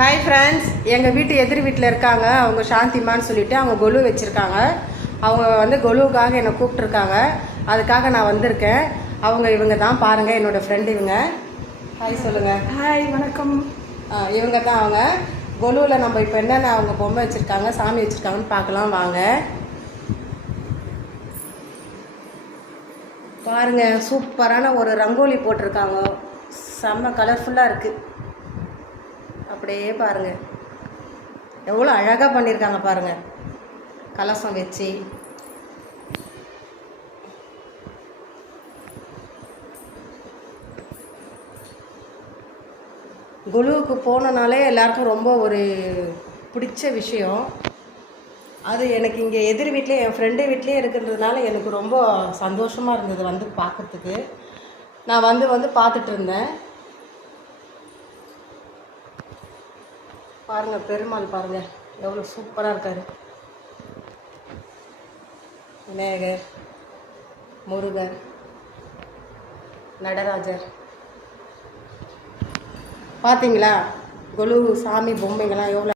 Hi friends, எங்கள் வீட்டு எதிர் வீட்டில் இருக்காங்க. அவங்க சாந்திமான்னு சொல்லிட்டு அவங்க கொலு வச்சுருக்காங்க. அவங்க வந்து கொலுவுக்காக என்னை கூப்பிட்ருக்காங்க. அதுக்காக நான் வந்திருக்கேன். இவங்க தான் பாருங்கள், என்னோடய ஃப்ரெண்டு இவங்க. ஹாய் சொல்லுங்கள். ஹாய், வணக்கம். இவங்க தான் அவங்க கொலுவில் நம்ம இப்போ என்னென்ன அவங்க பொம்மை வச்சுருக்காங்க, சாமி வச்சுருக்காங்கன்னு பார்க்கலாம் வாங்க. பாருங்கள், சூப்பரான ஒரு ரங்கோலி போட்டிருக்காங்க. செம்ம கலர்ஃபுல்லாக இருக்குது. அப்படியே பாருங்கள், எவ்வளோ அழகாக பண்ணியிருக்காங்க பாருங்கள். கலசம் வச்சு குழுவுக்கு போனனாலே எல்லாருக்கும் ரொம்ப ஒரு பிடிச்ச விஷயம் அது. எனக்கு இங்கே எதிர் வீட்லேயே என் ஃப்ரெண்டு வீட்லேயே இருக்குன்றதுனால எனக்கு ரொம்ப சந்தோஷமாக இருந்தது வந்து பார்க்குறதுக்கு. நான் வந்து பார்த்துட்டு இருந்தேன். பாருங்கள், பெருமாள் பாருங்கள் எவ்வளோ சூப்பராக இருக்கார். விநாயகர், முருகர், நடராஜர். பார்த்தீங்களா கொலு சாமி பொம்மைங்கள்லாம் எவ்வளோ